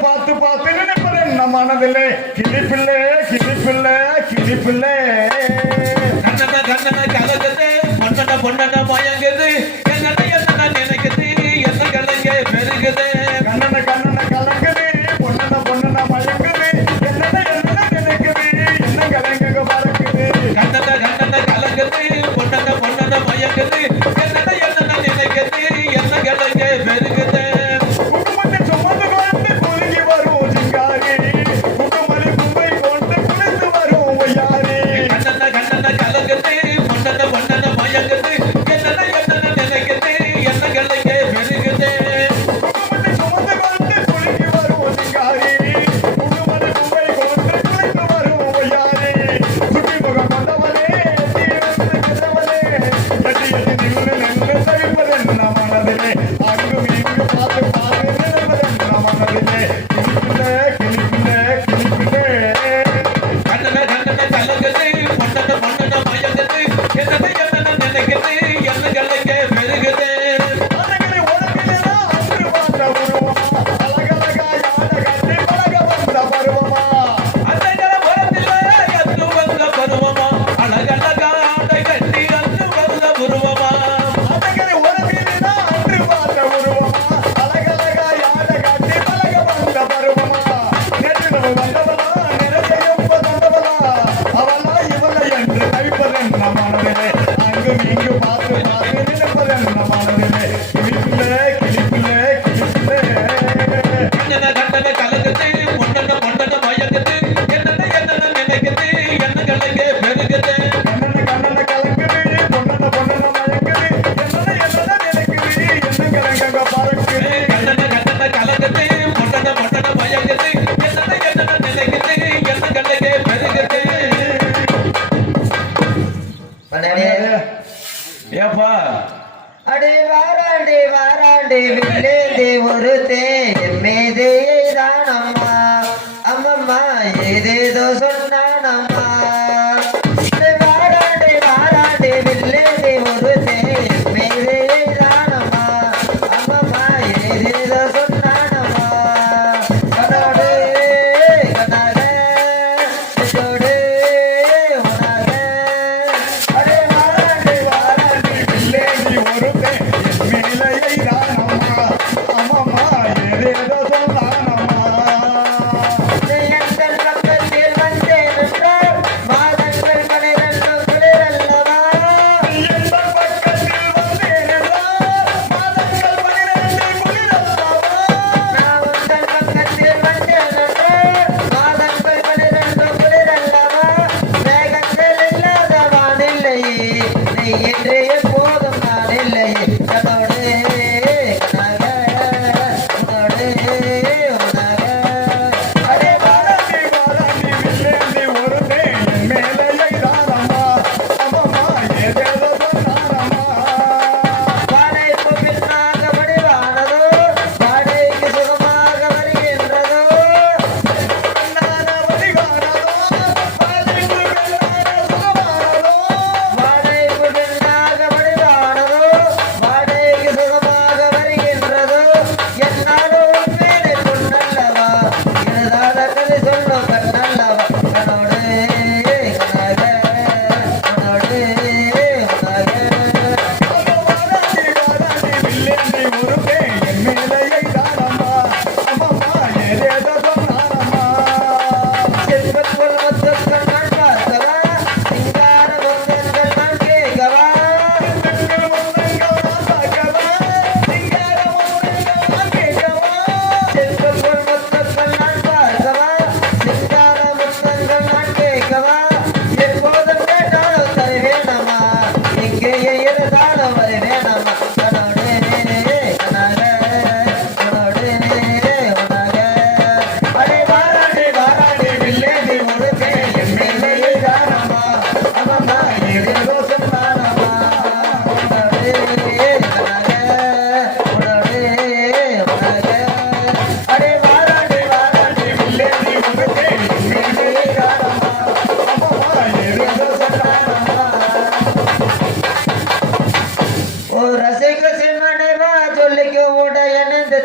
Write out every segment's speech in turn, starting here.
பார்த்து பார்த்து நினைப்பது என்ன மனதில்லை கிளிப்பிள்ளை கிளிப்பிள்ளை கிளிப்பிள்ளை கண்ணன கண்ணன கலக்குது பொண்ணன பொண்ணன மயங்குது என்னன என்னன நினைக்குது என்ன கலங்க பெருகுது கண்ணன கண்ணன கலங்குது பொண்ணன பொண்ணன மயங்குது என்னன என்னன நினைக்குது என்ன கலங்க பறக்குது கண்ணன கண்ணன கலக்குது பொண்ணன பொண்ணன மயங்குது என்னன என்னன நினைக்குது என்ன கலங்க பெருகுது அடி வாராண்டி வாராண்டி வில்லேந்தி ஒரு தேன் மீது தானம்மா அம்மம்மா ஏதேதோ சொன்னானம்மா வாராண்டி வாராண்டி வில்லேந்தி ஒரு தேன் மீது தானம்மா அம்மம்மா ஏதேதோ சொன்னானம்மா கனோடு கனாக இதோடு உனாக அடி வாராண்டி வாராண்டி வில்லேந்தி ஒரு போதும் நான் இல்லை கனோடு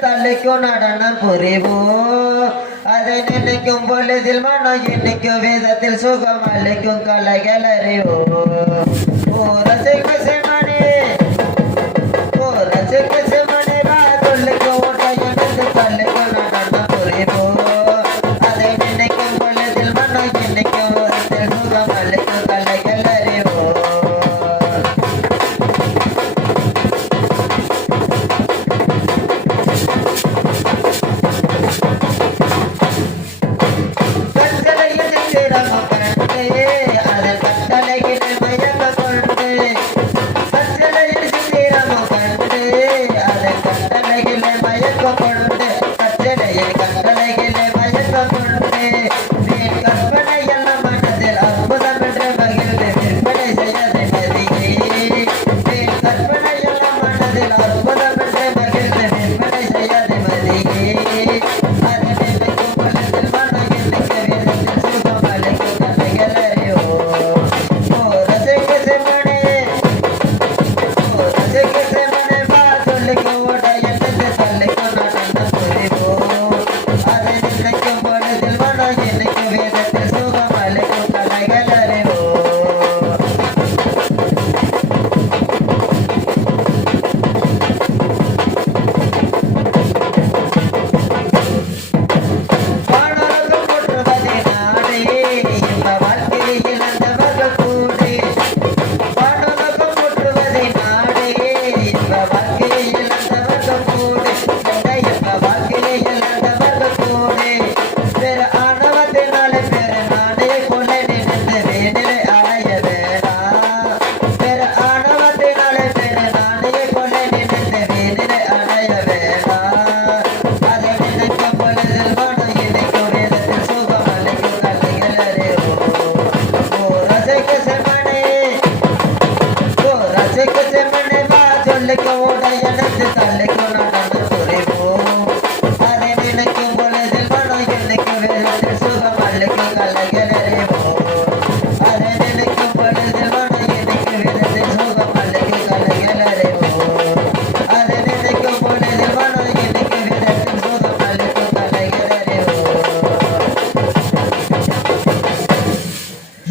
தள்ளிக்கும் நடனம் புரிவோம் அதை நினைக்கும் பொழுதில் மனம் இன்னைக்கும் வேதத்தில் சுகம் அளிக்கும் கலைகள் அறிவோ ஓ ரசிக செமனே ஓ ரசிக செமனே சொல்லுக்கு ஓட்ட எனக்கு கல்லுக்கு நடன புரிவோ அதை நினைக்கும் பொழுதில் மனம் இன்னைக்கும் வேதத்தில் சுகம் அளிக்கும் கலைகள் அறிவோ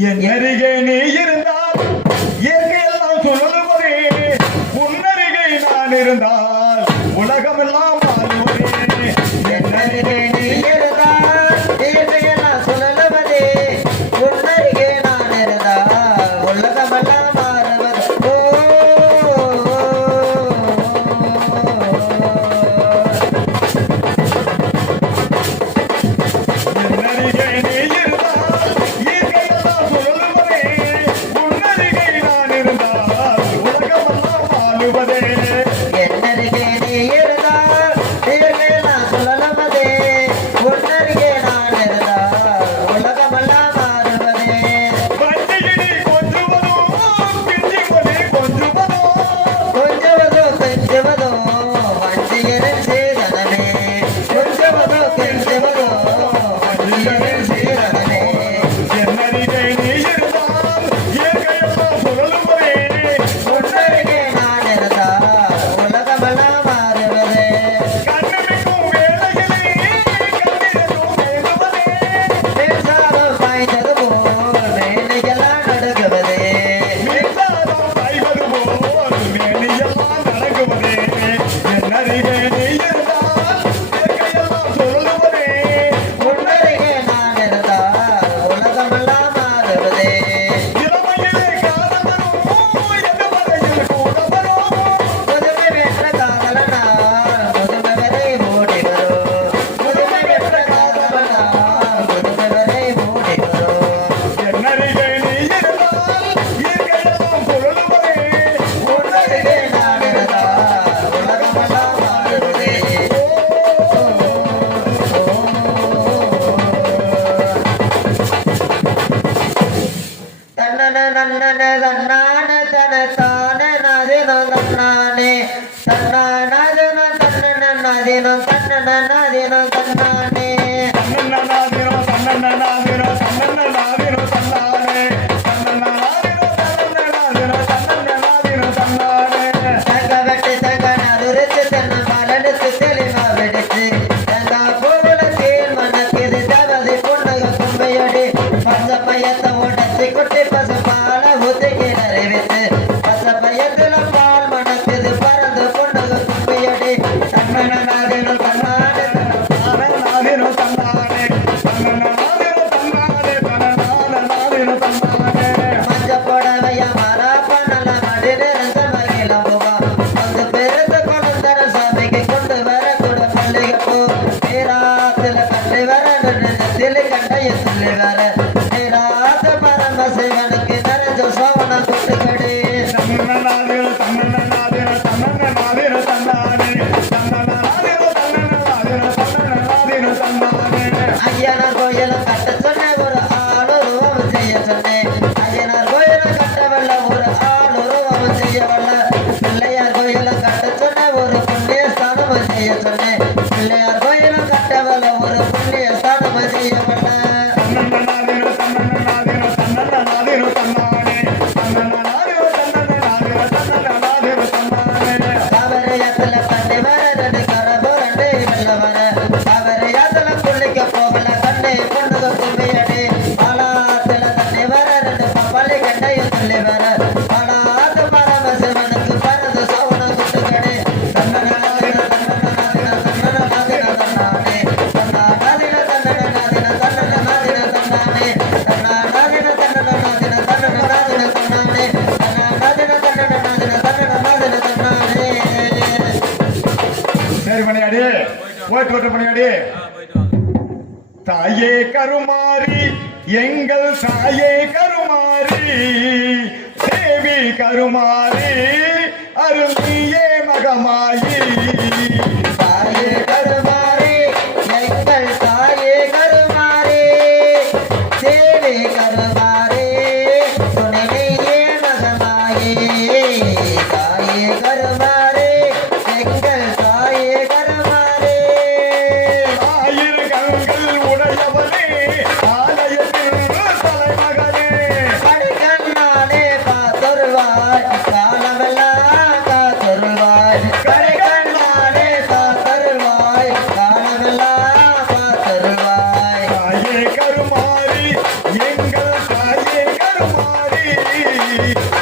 என் அருகே நீ இருந்தால் இயற்கையெல்லாம் சுழலுவதே உன்னருகே நான் இருந்தால் உலகமெல்லாம் மாறுவதே என் அருகே நீ இருந்தால் இயற்கையெல்லாம் சுழலுவதே உன்னருகே நான் இருந்தால் உலகமெல்லாம் மாறுவது ஓ என் அருகே நீ இருந்தால் இயற்கையெல்லாம் சுழலுவதே உன்னருகே நான் இருந்தால் உலகமெல்லாம் மாறுவதே என்னருகே நீ இருந்தால் இயற்கையெல்லாம் சுழலுவதே உன்னருகே நான் இருந்தால் உலகமெல்லாம் மாறுவதே பஞ்சிகிடி கொஞ்சுவதோ பிஞ்சி கொடி கொஞ்சுவதோ கொஞ்சவதோ கெஞ்சவதோ வஞ்சியரின் சீதனமே கொஞ்சவதோ கெஞ்சவதோ வஞ்சியரின் சீதனமே என்னருகே நீ இருந்தால் இயற்கையெல்லாம் சுழலுவதே உன்னருகே நான் இருந்தால் உலகமெல்லாம் மாறுவதே கண்ணிமைக்கும் வேளையிலே கண்ணிரண்டும் வேகுவதே மின்சாரம் பாய்ந்தது போல் மேலையெல்லாம் நடுங்குவதே மின்சாரம் பாய்வது போல் மேனியெல்லாம் நடக்குவதே என்னருகே நீ இருந்தால் இயற்கையெல்லாம் சுழலுவதே உன்னருகே நான் இருந்தால் உலகமெல்லாம் மாறுவதே இளமையிலே காதலரும் எதுவரையில் கூட வரும் முதுமை பெற்ற காதலனால் முதுமை வரை ஓடி வரும் முதுமை பெற்ற காதலனால் முதுமை வரை ஓடி வரும் என்னருகே நீ இருந்தால் இயற்கையெல்லாம் சுழலுவதே உன்னருகே நான் இருந்தால் உலகமெல்லாம் மாறுவதே தன்னன நன்னன தன்னான தன தான நதினோ தன்னானே தன்னானதினோ தன்னன நதினோ தன்னன நதினோ தன்னானே தன்னன்னாதிரோ தன்னன்னாதிரோ தன்னன்னாதிரோ தன்னானே தன்னன்னாதிரோ தன்னன்னாதிரோ தன்னன்னாதிரோ தன்னானே தங்க வெட்டி தங்க நடுரிச்சு தென்ன மலடுச்சு தெளிவா வெடிச்சு தங்க பூவுல தேன் மணக்குது கோயில் கண்டைய சொல்லி வர நிராத பரமசிவனுக்கு நிறைஞ்ச சோவன கொட்டுக்கடி தன்னநாதின தன்னநாதின தன்னநாதின தன்னானே தன்னநாதின தன்னநாதின தன்னநாதின தன்னானே ஐயனார் கோயிலும் கட்ட சொன்ன ஒரு ஆளுருவம் செய்ய சொன்னேன் ஐயனார் கோயிலும் கட்டவல்ல ஒரு ஆளுருவம் செய்ய வல்ல பிள்ளையார் கோயிலும் கட்ட சொன்ன ஒரு புண்ணிய ஸ்தானம் செய்ய சொன்னேன் பிள்ளையார் கோயிலும் கட்டவல்ல ஒரு புண்ணிய ஸ்தானம் செய்ய வல்ல தன்னநாதின தன்னநாதின தன்னநாதின தன்னானே தன்னநாதின தன்னநாதின தன்னநாதின தன்னானே காவிரியாத்துல தண்ணி வர ரெண்டு கரபோ ரெண்டு வெள்ள வர காவிரியாத்துல குளிக்க போகல கண்ணை பொண்ணுக கும்பியடி ஆலாத்துல தண்ணி வர ரெண்டு பப்பாளி கண்டையும் சொல்லி வர ஆலாத்து பரமசிவனுக்கு பரது சோவன குட்டுக்கடி தன்னநாதின தன்னநாதின தன்னநாதின தன்னானே தன்னாதின தன்னநாதின தன்னநாதின தன்னானே தன்னாதின தன்னநாதின தன்னநாதின தன்னானே தன்னாதின தன்னநாதின தன்னநாதின தன்னானே சரி மணியாடி போயிட்டு வரட்டும் மணியாடி தாயே கருமாரி எங்கள் தாயே கருமாரி தேவி கருமாரி அருளியே மகமாயி தாயே கருமாரி எங்கள் தாயே கருமாரி தேவி கருமாரி துணையே மகமாயி தாயே கருமாரி எங்கள் தாயே கருமாரி ஆயிரங்கள் உடையவனே ஆலயத்தின் தலைமகனே கடைக்கண்ணாலே காத்தருள்வாய் காலமெல்லாம் காத்தருள்வாய் கடைக்கண்ணாலே காத்தருள்வாய் காலமெல்லாம் காத்தருள்வாய் தாயே கருமாரி எங்கள் தாயே கருமாரி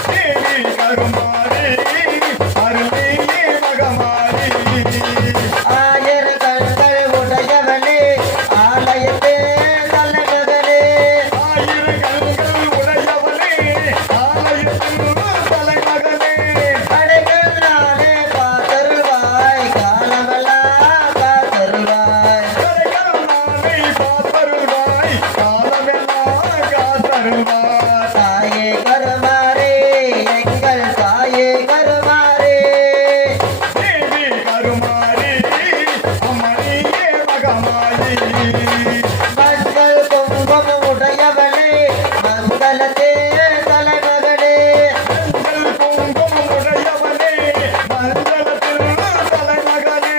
தேவி கருமாரி அருளியே மகமாரி ஆயிரம் கண்கள் உடையவனே ஆலயத்தே தலைமகனே ஆயிரங்கள் உடையவனே ஆலயத்தின் தலைமகனே கடைக்கண்ணாலே காத்தருள்வாய் காலமெல்லாம் காத்தருள்வாய் கரைகண்ணானை காத்தருள்வாய் காலமெல்லாம் காத்தருள்வாய் தாயே கருமாரி எங்கள் தாயே கருமாரி தேவி கருமாரி அம்மணியே மகமாயி மங்கள் குங்குமம் உடையவளே மங்களத்தே தலைமகனே மஞ்சள் குங்குமம் உடையவனே மஞ்சளத்தில் தலைமகனே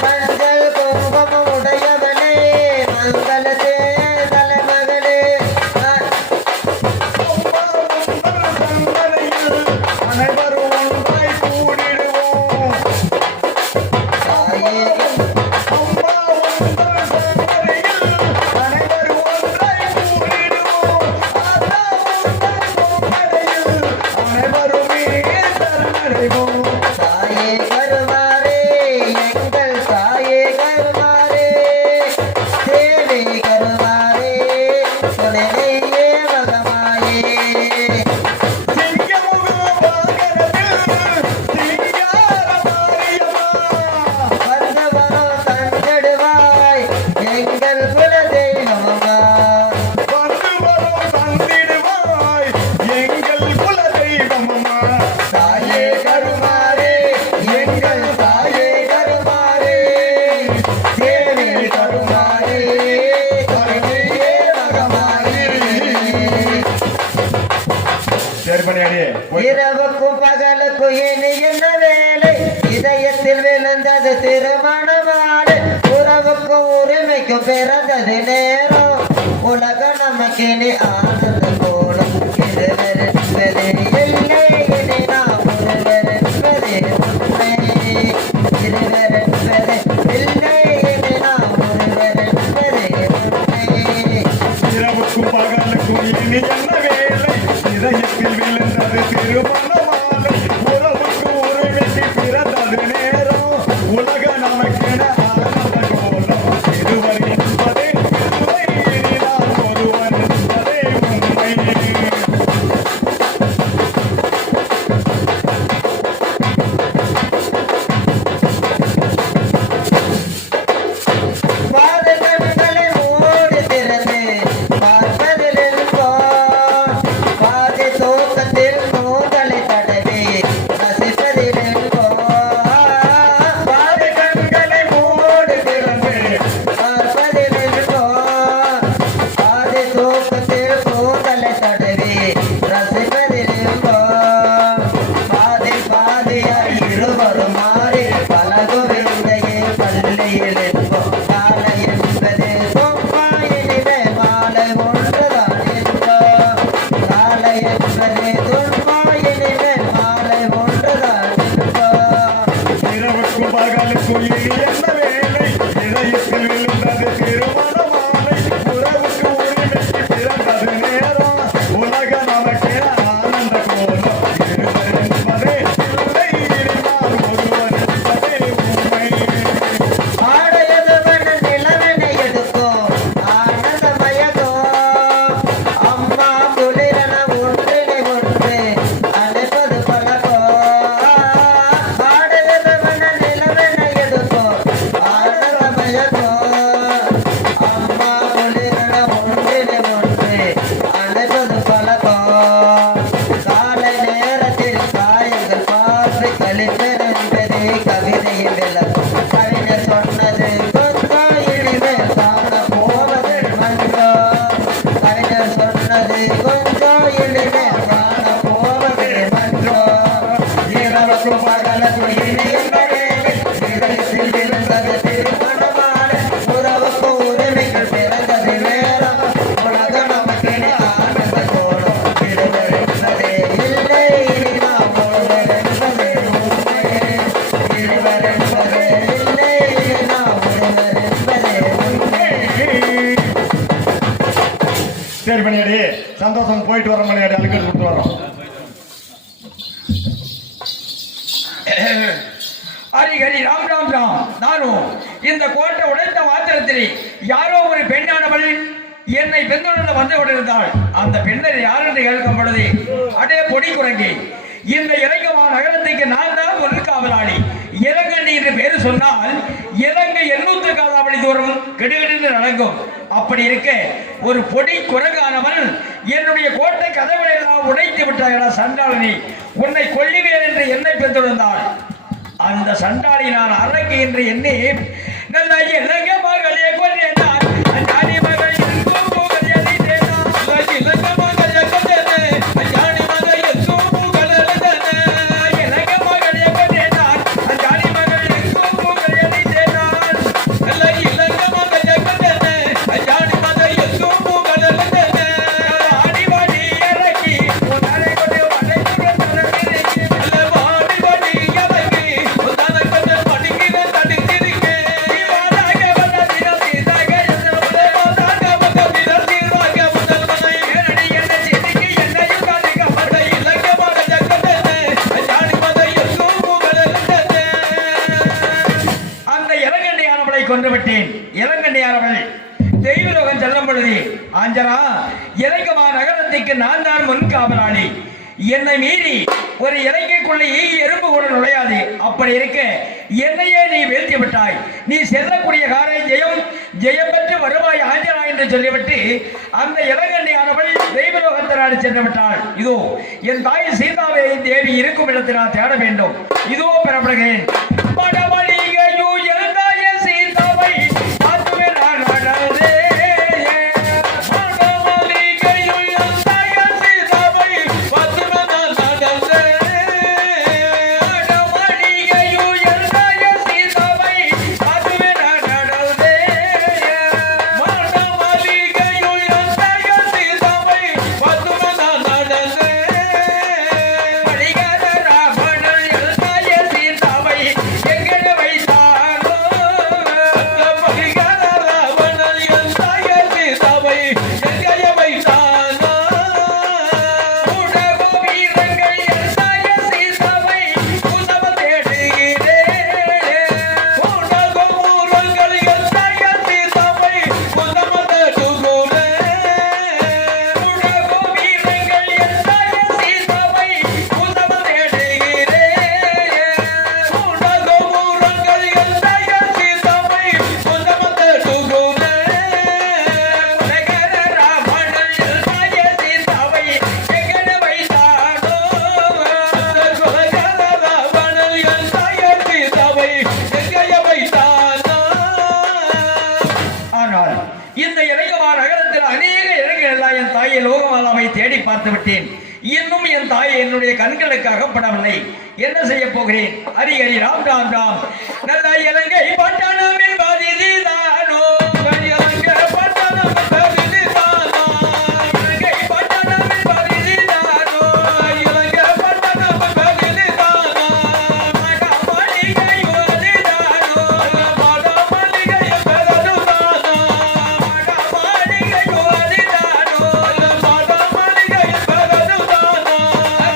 மஞ்சள் குங்குமம் உடையவளே மங்களத்தே தலைமகனே அம்மா உந்தன் சந்தனையில் அனைவரும் ஒன்றாய் கூடிடுவோம் தாயே அம்மா உந்தன் சந்தனையில் அனைவரும் ஒன்றாய் கூடிடுவோம் ஆத்தா உந்தன் பொங்கலையில் அனைவருமே சரணடைவோம் தாயே கருமாரி எங்கள் தாயே கருமாரி தேவி கருமாரி துணையே மகமாயே சிங்கமுகம் வாகனத்தில் சிங்கார மாரியம்மா வந்து வரும் தந்திடுவாய் எங்கள் குலதெய்வமம்மா வந்து வரும் தந்திடுவாய் எங்கள் குல தெய்வமம்மா தாயே கருமாரி எங்கள் தாயே கருமாரி தேவி கருமாரி துணையே மகமாரி சரி பண்ணியாடி இரவுக்கும் பகலுக்கும் இனி என்ன வேலை இதயத்தில் விழுந்தது திருமண மாலை உறவுக்கும் உரிமைக்கும் பிறந்தது நேரம் உலக நமக்கு இனி ஆனந்த கோலம் இருவருப்பதே இல்லை இனி நாம் ஒருவருப்பதே உண்மை இருவருப்பதே இல்லை இனி நாம் ஒருவருப்பதே உண்மை இரவுக்கும் பகலுக்கும் இனி என்ன வேலை இதயத்தில் விழுந்தது திருமண மாலை உறவுக்கு உரிமைக்கு பிறந்தது நேரம் உலக நமக்கென ஆனந்த கோலம் இதுவரை என்பதே இதுவை இனி நாம் ஒருவன் என்பதே உண்மை பாதகங்களை மூடி திறந்து சரி மணியாடி, சந்தோஷம். போயிட்டு வர மணியாடி, அழுக்கு கொடுத்து வரோம். ஹரி ஹரி ராம் ராம் ராம். நானும் இந்த கோட்டை உடைத்த மாத்திரத்தில் யாரோ ஒரு பெண்ணானவள் என்னை பின்தொடர்ந்து வந்து கொண்டிருந்தாள். அந்த பெண்ணை யார் என்று கேட்கும் பொழுது, அடே பொடி குரங்கி, இந்த இலங்கமா நகரத்துக்கு நான் தான் ஒரு காவலாளி. இலங்கை என்று பேரு சொன்னால் இலங்கை 800 காலாவளி தூரம் கெடுகெடுத்து நடக்கும். அப்படி இருக்க ஒரு பொடி குரங்கானவன் என்னுடைய கோட்டை கதவுகளை எல்லாம் உடைத்து விட்டாயடா சண்டாளனி, உன்னை கொல்லுவேன் என்று என்னை பின்தொடர்ந்தாள். அந்த சண்டாளி நான் அரக்கு என்று எண்ணி நல்ல இலங்கை மகளே கொண்டேன். அஞ்சாணி மகள் எங்கும் புகழ் தேனான். இலங்கை மகளே கொண்டேன். அஞ்சாணி மகள் எங்கும் புகழ் தேனான். இலங்கை மகளே கொண்டேன். அஞ்சாணி மகள் எங்கும் புகழ் தேனான். நல்ல இலங்கை மகளே கொண்டேன். அஞ்சாணி மகள் எங்கும் புகழ் தேனான். ஆடி வாடி இறக்கி உன்னாரை கொண்டு வடை தரவிருக்கி. நல்ல வாடி வாடி இறக்கி உன்னாரை கொண்டு படிக்கிற தடுக்கிறீங்க. நீவாராக வந்த தினசீதாக எதிர்ப்புலே போதாக வந்த தினசீதாக முதல் மனை ஏறடி என்ன செய்திக்கு என்னையும் காணிக்க மத இலங்கை மகளே கொண்டேன். அஞ்சாணி மகள் எங்கும் புகழ் தேனான். அந்த இளங்கண்ணியானவளை கொன்று விட்டேன். இளங்கண்ணியானவள் தெய்வலோகம் செல்லும் பொழுது, ஆஞ்சரா, இலங்கமா நகரத்துக்கு நான் தான் முன் காவலாளி. என்னை மீறி ஒரு இலங்கைக்குள்ளே எறும்பு கூட நுழையாது. அப்படி இருக்க என்னையே நீ வீழ்த்தி விட்டாய். நீ செல்லக்கூடிய காரை ஜெயம் பெற்று வருவாய் ஆஞ்சரா என்று சொல்லிவிட்டு அந்த இளங்கண்ணியானவள் தெய்வலோகத்தை நாடு சென்று விட்டாள். இதோ என் தாய் சீதாவை தேவி இருக்கும் இடத்தை நான் தேட வேண்டும். இதோ பெறப்படுகிறேன். படவழிகையோ என் தாயை சீதாவை பார்த்துவே நான் நடந்தேன். படவழிகையோ என் தாயை சீதாவை பார்த்துவே நான் நடந்தேன். படவழிகையோ என் தாயை சீதாவை பார்த்துவே நான் நடந்தேன். படவழிகையோ என் தாயை சீதாவை பார்த்துவே நான் நடந்தேன். படிகார ராவணன் என் தாயை சீதாவை எங்கே வைத்தானோ. படிகார ராவணன் என் தாயை சீதாவை எங்கே வைத்தானோ. உடகோ வீரங்கள் என் தாயை சீதாவை உதவ தேடுகிறேன். உடகோ ஊரங்கள் என் தாயை சீதாவை உதவ தேடுகிறேன். உடகோ வீரங்கள் என் தாயை சீதாவை உதவ தேடுகிறேன். உடகோ ஊரங்கள் என் தாயை சீதாவை உதவ தேடுகிறேன். உலகர ராவணன் என் தாயை சீதாவை எங்கே வைத்தானோ. உலகர ராவணன் என் தாயை சீதாவை எங்கே வைத்தானோ. ஆனால் இந்த இலங்கமா நகரத்தில் அநேக இடங்கள் எல்லாம் என் தாயை லோகமாலாவை தேடி பார்த்து விட்டேன். இன்னும் என் தாயை என்னுடைய கண்களுக்கு அகப்படவில்லை. என்ன செய்ய போகிறேன்? ஹரி ஹரி ராம் ராம் ராம். நல்ல இலங்கை பட்டணமின் பதிதிதானோ. இலங்கை பட்டணமின் பதிதிதானோ. இலங்கை பட்டணமின் பதிதிதானோ. இலங்கை பட்டணமின் பதிதிதானோ. மடமளிகை ஓதிதானோ. மடமளிகை பெறதுதானோ. மடமளிகை ஓதிதானோ. மடமளிகை பெறதுதானோ.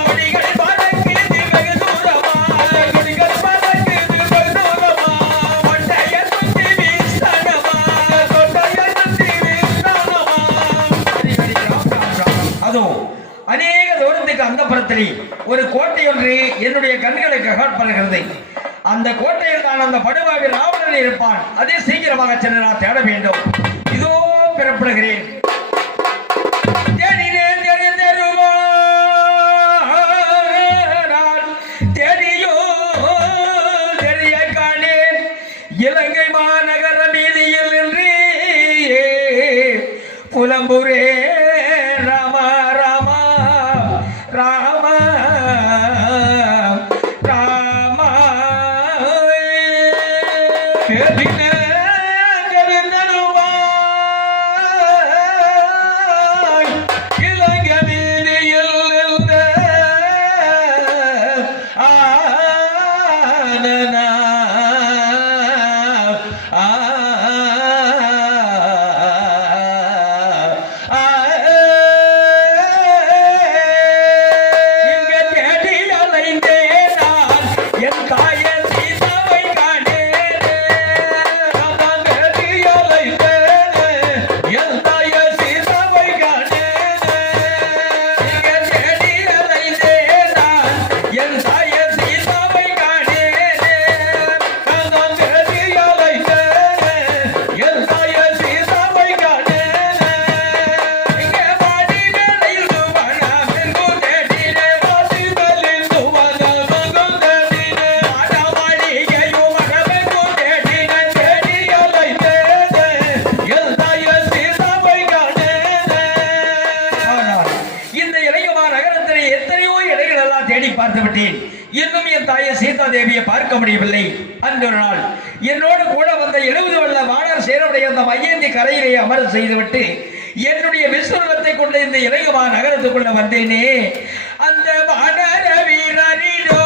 கொடிகள் பறக்குது வெகு தூரமா. கொடிகள் பறக்குது வெகு தூரமா. கொண்டைய சுத்தி வீசனமா. கொண்டைய சுத்தி வீசனமா. ஹரி ஹரி ராம் ராம் ராம். அதோ அநேக தூரத்துக்கு அந்த புறத்தில் ஒரு கோட்டை ஒன்று என்னுடைய கண்களுக்கு அகப்படுகிறது. அந்த கோட்டையில் தான் அந்த படுவாவி ராவணன் இருப்பான். அதே சீக்கிரமாக சென்று நான் தேட வேண்டும். இதோ பெறப்படுகிறேன். தேடினேன் தெரிந்தெருவான் தேடியோ தெரிய காணேன். இலங்கை மாநகர வீதியில் நின்று புலம்புரே ராமா ராமா ராமா ராமா. தேடினேன் தெரிந்தெருவான் இலங்கை வீதியில் நின்று ஆனனா ஆ ஆ சீதா தேவியை பார்க்க முடியவில்லை. அந்த ஒரு நாள் என்னோடு கூட வந்த 70 வல்ல வானர் சேரவுடைய அந்த மையந்தி கரையிலே அமர செய்துவிட்டு என்னுடைய விஸ்வரூபத்தை கொண்ட இந்த இளையமா நகரத்துக்குள்ள வந்தேனே. அந்த வானர வீரனிடோ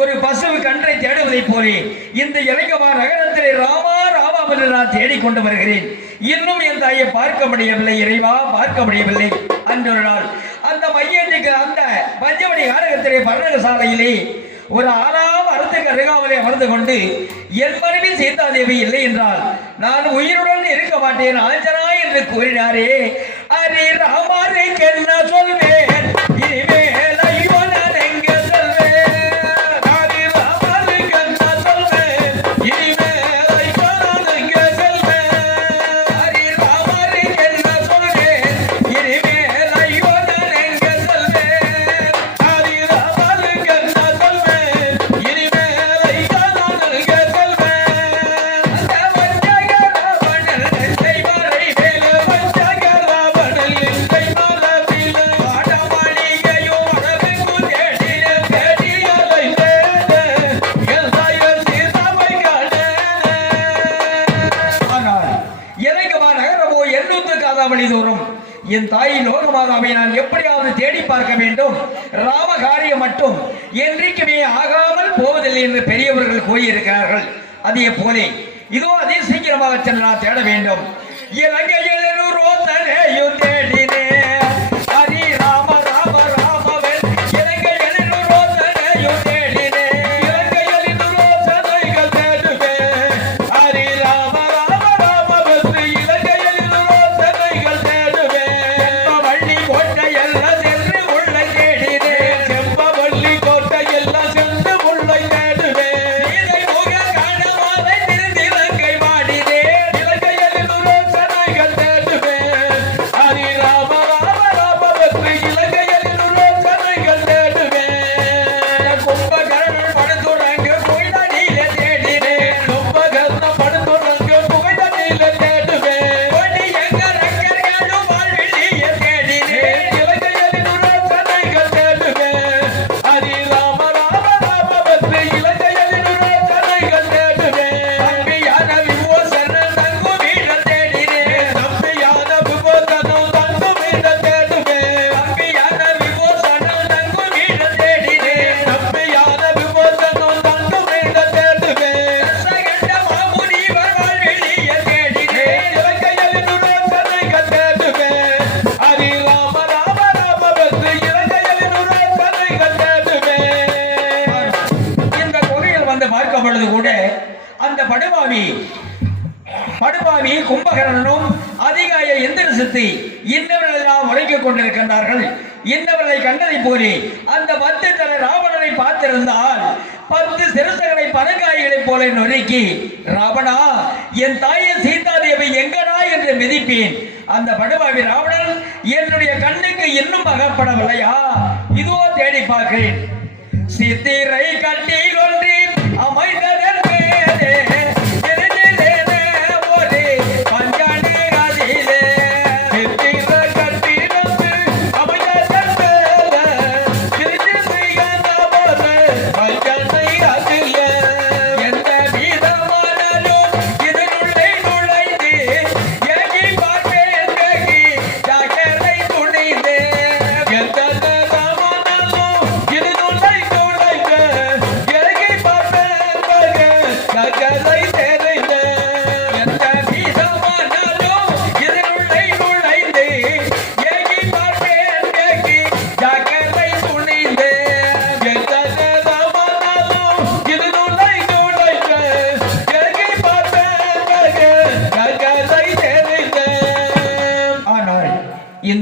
ஒரு பசுவு கன்றை தேடுவதை போலே இந்த இளையமா நகரத்திலே ராமா ராமா என்று நான் தேடிக்கொண்டு வருகிறேன். இன்னும் என் தாயை பார்க்க முடியவில்லை. இறைவா, பார்க்க முடியவில்லை. அன்று ஒரு நாள் அந்த மையத்துக்கு அந்த பஞ்சவடி காரகத்திலே பர்ணக சாலையிலே ஒரு 6ஆம் அறுத்துக்கு அருகாமலே அமர்ந்து கொண்டு என் மனைவி சீதா தேவி இல்லை என்றால் நான் உயிருடன் இருக்க மாட்டேன் ஆஞ்சனா என்று கூறினாரே. அரே ராமாருக்கு என்ன சொல்வேன் இனிமேல் என் தாய் லோகமாதாவை நான் எப்படியாவது தேடி பார்க்க வேண்டும். ராமகாரியம் மட்டும் என்றைக்குமே ஆகாமல் போவதில்லை என்று பெரியவர்கள் கூறியிருக்கிறார்கள். அதே போல இதோ அதே சீக்கிரமாக சென்று நான் தேட வேண்டும். இலங்கையில் தேடினே ஹரி ராம ராம ராமவன் இலங்கையில் தேடினே இலங்கையில் தேடுவே ஹரி ராம ராம ராமவன் இலங்கையில் தேடுவே வள்ளி கோட்டை எல்லாம் சென்று உள்ள தேடினே செம்பவள்ளி கோட்டை எல்லாம் சென்று உள்ள தேடுவே இதை முக காணவாதை திருந்தி இலங்கை வாடினே இலங்கையில் தேடுவே ஹரி ராம ராம ராமவன் இலங்கையில் தேடுவே கும்பகர்ணன் படுத்துறங்க கோயிலில தேடினே கும்பகர்ணன் படுத்துறங்க கோயிலில தேடுவே கொடி எங்க ரங்கர்களும் வாழ்விலிய தேடினே இலங்கையில் தேடுவே ஹரி ராம ராம ராமவன் இலங்கையில் தேடுவே தம்பியான விமோசனம் தங்கு வீர தேடினே தம்பியான விமோசனம் தங்கு வீர தேடுவே தம்பியான விமோசனம் தங்கு வீர தேடினே தம்பியான விமோசனம் தங்கு வீர தேடுவே சகண்ட மாமுனிவர் வாழ்விலிய தேடினே இலங்கையில் தேடுவே ஹரி ராம ராம ராமவன் இலங்கையில் தேடுவே. இந்த குகையில் வந்து பார்க்கும் பொழுது கூட அந்த படுபாவி கும்பகர்ணனும் அதிகாய இந்திர சித்தி இன்னவர்கள் எல்லாம் உரைக்கிக் கொண்டிருக்கின்றார்கள். இன்னவர்களை கண்டதை போலே அந்த 10 தலை ராவணனை பார்த்திருந்தால் 10 சிறுசகளை பனங்காய்களைப் போல நொறுக்கி ராவணா என் தாயை சீதாதேவி எங்கடா என்று மிதிப்பேன். அந்த படுபாவி ராவணன் என்னுடைய கண்ணுக்கு இன்னும் அகப்படவில்லையா? இதோ தேடி பார்க்கிறேன். சித்திரை கட்டி கொண்டு அமைந்ததன் மேலே எதிரிலே ஒரு பஞ்சாணி அதிலே சித்திரை கட்டி வந்து அமைந்ததன் மேலே சித்திரையான போது பஞ்சாணி அதிலே எந்த வீதமானாலும் இதனுள்ளே நுழைந்து ஏகி பார்ப்பேன் பேகி ஜாக்கரை துணிந்தே எந்த ராமனாலும் இதனுள்ளே நுழைந்து ஏகி பார்ப்பேன்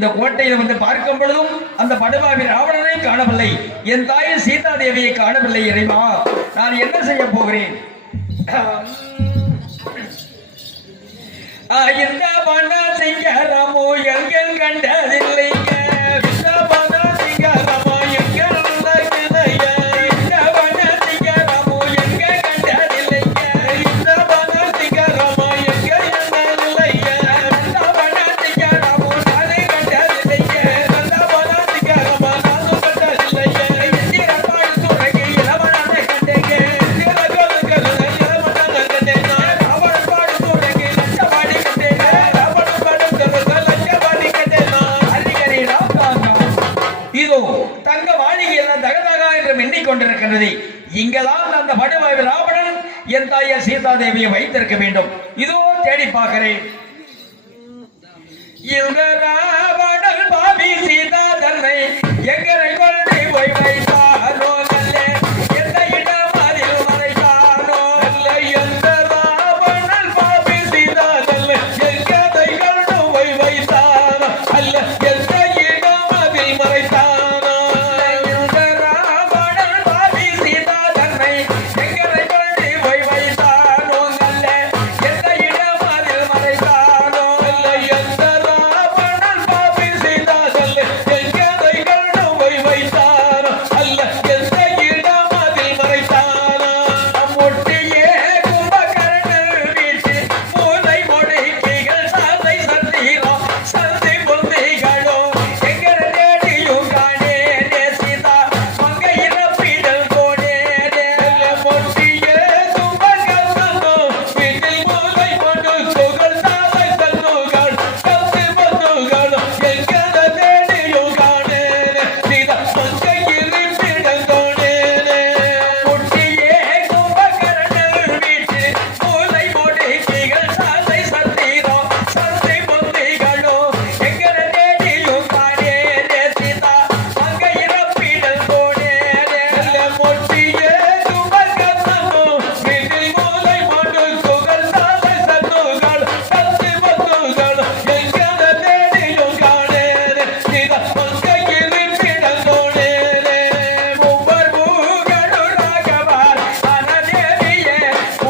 இந்த கோட்டையில் வந்து பார்க்கும் பொழுதும் அந்த படுபாவி ராவணனை காணவில்லை, என் தாயை சீதா தேவியை காணவில்லை. இறைவா, நான் என்ன செய்ய போகிறேன்? இந்த வன சிங்கரமோ எங்கள் கண்டதில்லைங்க, இந்த வன சிங்கரமோ எங்கள் உலகிலைய, இந்த வன சிங்கரமோ எங்கள் கண்டதில்லைங்க, இந்த வன சிங்கரமோ எங்கள் எண்ணதில்லைங்க, இந்த வன சிங்கரமோ நானே கண்டதில்லைங்க, இந்த வன சிங்கரமோ நானும் கண்டதில்லைங்க, இந்திரப்பாடு துறைக்கு இளவனான கண்டேங்க, இந்திரகோலுக்கு இளவனான கண்டேங்க, ராவணப்பாடு துறைக்கு லட்சவாடி கண்டேங்க, ராவணப்பாடு துறைக்கு லட்சவாடி கண்டேங்க. ஹரிஹரி ராமராஜா, இதோ தங்க மாளிகை எல்லாம் தகதகா என்று மின்னிக் கொண்டிருக்கின்றது. இங்கதான் அந்த படுபாவி ராவணன் என் தாயை சீதா தேவியை வைத்திருக்க வேண்டும். இதோ தேடி பார்க்கிறேன். இந்த ராவணன் பாவி சீதா தன்னை எங்களை கொண்டு போய் வைத்தானோ, நல்ல எந்த இடம் அதில் மறைத்தானோ, நல்ல எந்த ராவணன் பாவி சீதா தன்னை எங்களை கொண்டு போய் வைத்தானோ, அல்ல எந்த இடம் அதில் மறைத்தானோ, இந்த ராவணன் பாவி சீதா தன்னை எங்களை கொண்டு போய் வைத்தானோ, நல்ல எந்த இடம் அதில் மறைத்தானோ, அல்ல எந்த ராவணன் பாவி சீதா தன்னை எங்களை கொண்டு போய் வைத்தானோ, அல்ல எந்த இடம் அதில் மறைத்தானோ. முட்டியே கும்பகர்ணன் வீட்டு மூலை முடுக்கிகள் சாலை சந்தீரோ சந்தி பொந்திகளோ எங்கர தேடியும் காணேனே சீதா மங்க இறப்பிடல் கோடேனே. முட்டியே கும்பகர்ணனோ வீட்டில் மூலை முடுக்குகள் சாலை சந்துகள் சந்தி பொந்துகளோ எங்கர தேடியும் காணேனே சீதா மங்க இறப்பிடல் கோடேனே. முட்டியே கும்பகர்ணன் வீட்டு மூலை முடுக்கிகள் சாலை சந்தீரோ சந்தி பொந்திகளோ எங்கர தேடியும் காணேனே சீதா மங்க இறப்பிடல் கோடேனே. முட்டியே கும்பகர்ணனோ வீட்டில் மூலை முடுக்குகள் சாலை சந்துகள் சந்தி பொந்துகளோ எங்கர தேடியும் காணேனே சீதா மங்க இறப்பிடல் கோடேனே. மூவர் மூகனு ராகவார் அனதேவியே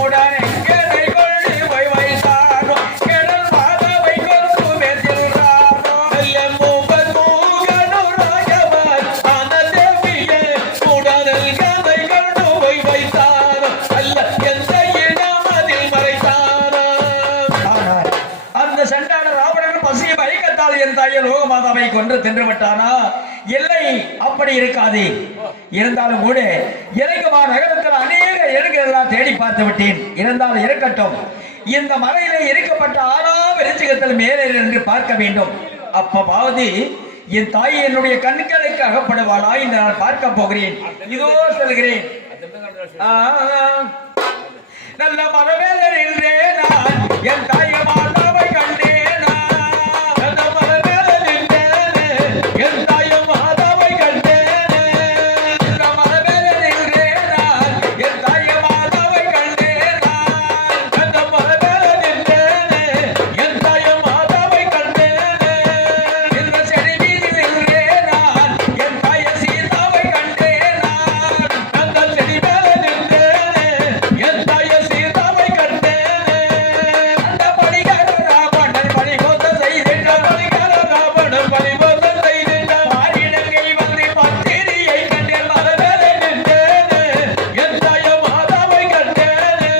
உடன் எங்களை கொண்டு போய் வைத்தானோ, கடல் மாதவை கொண்டு மெதில்றானோ, அல்ல மூவர் மூகனு ராகவார் அனதேவியே உடன் எங்களை கொண்டு போய் வைத்தானோ, அல்ல எந்த இடம் அதில் மறைத்தானோ. ஆனால் அந்த சண்டான ராவணன் பசியை பயக்கத்தால் என் தாயை லோகமாதாவை கொன்று தின்று விட்டானா? இல்லை, அப்படி இருக்காது. இருந்தாலும் கூட இறைக்குமா நகரத்தில் அநேக இடங்களெல்லாம் தேடி பார்த்து விட்டேன். இருந்தாலும் இருக்கட்டும், இந்த மலையிலே இருக்கப்பட்ட ஆறாம் வெளிச்சகத்தில் மேலே நின்று பார்க்க வேண்டும். அப்பவாவது என் தாய் என்னுடைய கண்களுக்கு அகப்படுவாளா என்று நான் பார்க்க போகிறேன். இதோ சொல்கிறேன். நல்ல மரமேலே நின்றே நான் என் தாய் மாதாவை கண்டேனா, நல்ல மரமேலே நின்றேனே என் தாய் மாதாவை கண்டேனே, நல்ல மரமேலே நின்றே நான் என் தாய் மாதாவை கண்டேனா, நல்ல மரமேலே நின்றேனே என் தாய் மாதாவை கண்டேனே, இந்த செடி மீது நின்றே நான் என் தாய் சீதாவை கண்டேனா, அந்த செடி மேலே நின்றேனே என் தாய் சீதாவை கண்டேனே. அந்த படிகார ராவணன் பறிபோத செய்திட்ட, படிகார ராவணன் பறிபோத செய்திட்ட, மாறிடங்கை வந்து பத்திரியை கண்டேன், மரமேலே நின்றேனே என் தாய் மாதாவை கண்டேனே.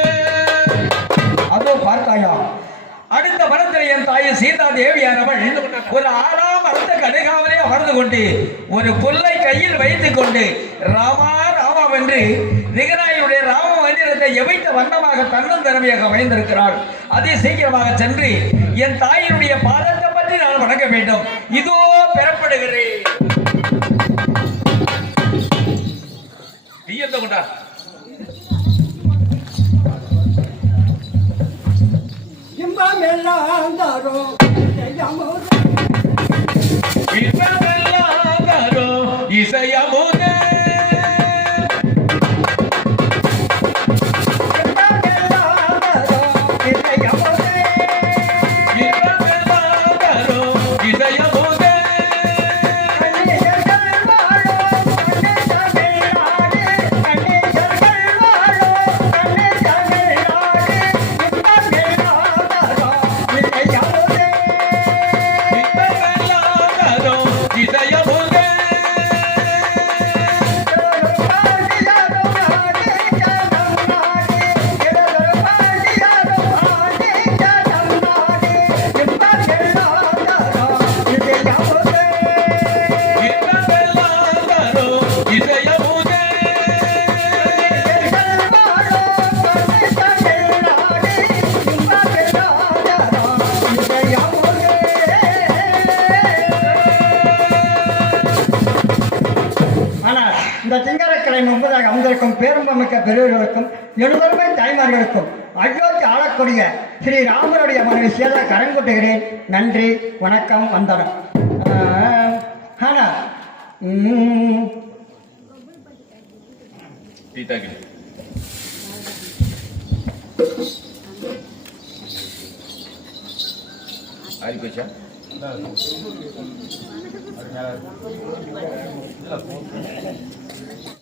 அதோ பார்த்தாயா, அடுத்த வனத்தில் என் தாய் சீதா தேவியானவள் ஒரு ஆறாம் அடுத்த கடுகாவலே அமர்ந்து கொண்டு ஒரு புல்லை கையில் வைத்துக் கொண்டு ராமா ராமா வென்று நிகராயுடைய ராம மந்திரத்தை எவைத்த வண்ணமாக தன்னந்தரமையாக வைத்திருக்கிறாள். அதை சீக்கிரமாக சென்று என் தாயினுடைய பாதத்தை பற்றி நான் வணங்க வேண்டும். இதோ பெறப்படுகிறேன். நீ எந்த கொண்டா இன்பமெல்லாம் தரும் இன்பமெல்லாம் தரும் இசையமுதே, இன்பமெல்லாம் தரும் இசையமுதே, தலைமை முன்பதாக அமர்ந்திருக்கும் பேரம்பமிக்க பெரியவர்களுக்கும் எழுவருமை தாய்மார்களுக்கும் அயோத்தி ஆளக்கூடிய ஸ்ரீ ராமருடைய மனைவி சேதா கரங்கொட்டுகிறேன். நன்றி, வணக்கம், வந்தனம். ஆனா ஆயிப்போச்சா